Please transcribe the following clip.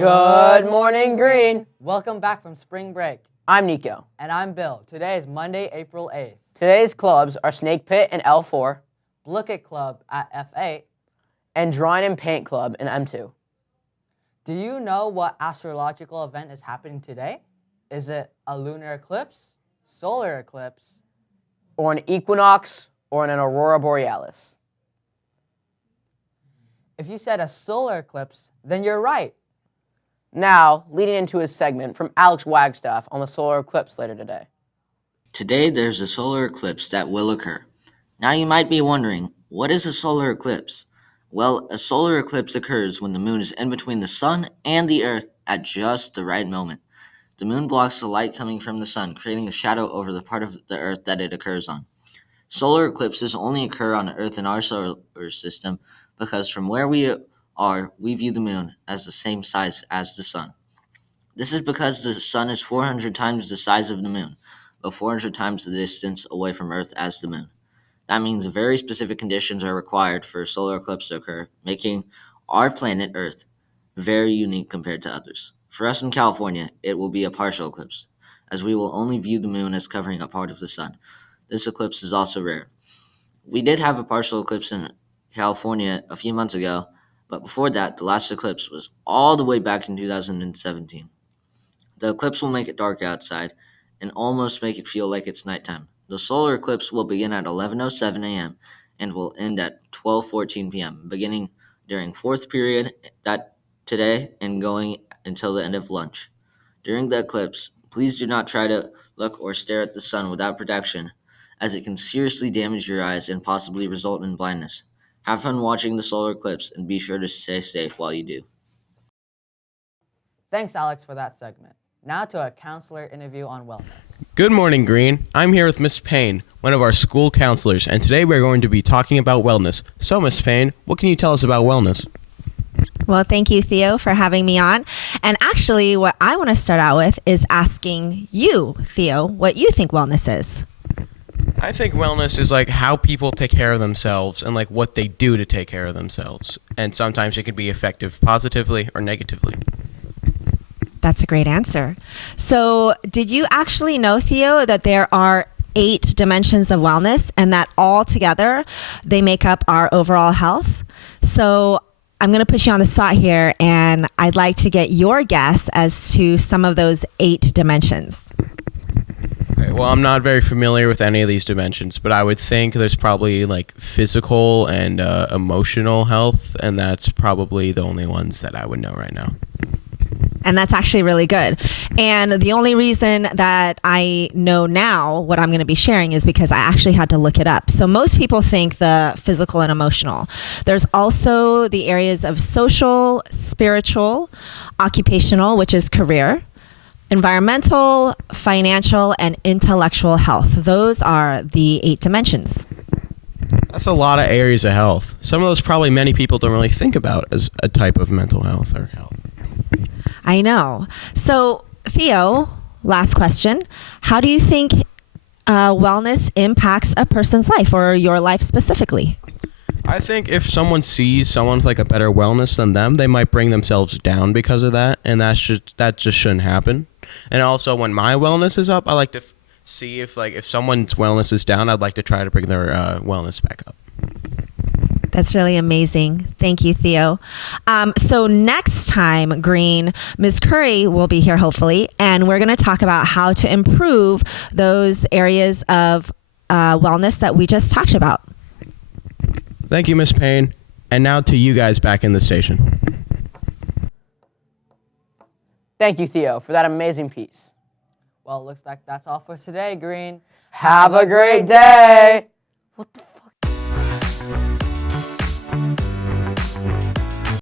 Good morning, Green. Welcome back from spring break. I'm Nico. And I'm Bill. Today is Monday, April 8th. Today's clubs are Snake Pit in L4, Look-It Club at F8, and Drawing and Paint Club in M2. Do you know what astrological event is happening today? Is it a lunar eclipse, solar eclipse, or an equinox, or an aurora borealis? If you said a solar eclipse, then you're right. Now, leading into a segment from Alex Wagstaff on the solar eclipse later today. Today there's a solar eclipse that will occur. Now you might be wondering, what is a solar eclipse? Well, a solar eclipse occurs when the moon is in between the sun and the earth at just the right moment. The moon blocks the light coming from the sun, creating a shadow over the part of the earth that it occurs on. Solar eclipses only occur on Earth in our solar system because from where we are, we view the moon as the same size as the sun. This is because the sun is 400 times the size of the moon, but 400 times the distance away from Earth as the moon. That means very specific conditions are required for a solar eclipse to occur, making our planet Earth very unique compared to others. For us in California, it will be a partial eclipse, as we will only view the moon as covering a part of the sun. This eclipse is also rare. We did have a partial eclipse in California a few months ago, but before that, the last eclipse was all the way back in 2017. The eclipse will make it dark outside and almost make it feel like it's nighttime. The solar eclipse will begin at 11:07 a.m. and will end at 12:14 p.m., beginning during fourth period that today and going until the end of lunch. During the eclipse, please do not try to look or stare at the sun without protection, as it can seriously damage your eyes and possibly result in blindness. Have fun watching the solar eclipse and be sure to stay safe while you do. Thanks, Alex, for that segment. Now to a counselor interview on wellness. Good morning, Green. I'm here with Miss Payne, one of our school counselors, and today we're going to be talking about wellness. So, Miss Payne, what can you tell us about wellness? Well, thank you, Theo, for having me on. And actually, what I want to start out with is asking you, Theo, what you think wellness is. I think wellness is like how people take care of themselves and like what they do to take care of themselves. And sometimes it can be effective positively or negatively. That's a great answer. So did you actually know, Theo, that there are 8 dimensions of wellness and that all together they make up our overall health? So I'm going to put you on the spot here, and I'd like to get your guess as to some of those 8 dimensions. Okay, well, I'm not very familiar with any of these dimensions, but I would think there's probably like physical and emotional health, and that's probably the only ones that I would know right now. And that's actually really good. And the only reason that I know now what I'm going to be sharing is because I actually had to look it up. So most people think the physical and emotional. There's also the areas of social, spiritual, occupational, which is career, environmental, financial, and intellectual health. Those are the 8 dimensions. That's a lot of areas of health. Some of those probably many people don't really think about as a type of mental health or health. I know. So, Theo, last question. How do you think wellness impacts a person's life or your life specifically? I think if someone sees someone with like a better wellness than them, they might bring themselves down because of that, and that just shouldn't happen. And also, when my wellness is up, I like to see if someone's wellness is down, I'd like to try to bring their wellness back up. That's really amazing. Thank you, Theo. So next time, Green, Ms. Curry will be here, hopefully, and we're going to talk about how to improve those areas of wellness that we just talked about. Thank you, Miss Payne. And now to you guys back in the station. Thank you, Theo, for that amazing piece. Well, it looks like that's all for today, Green. Have a great day. What the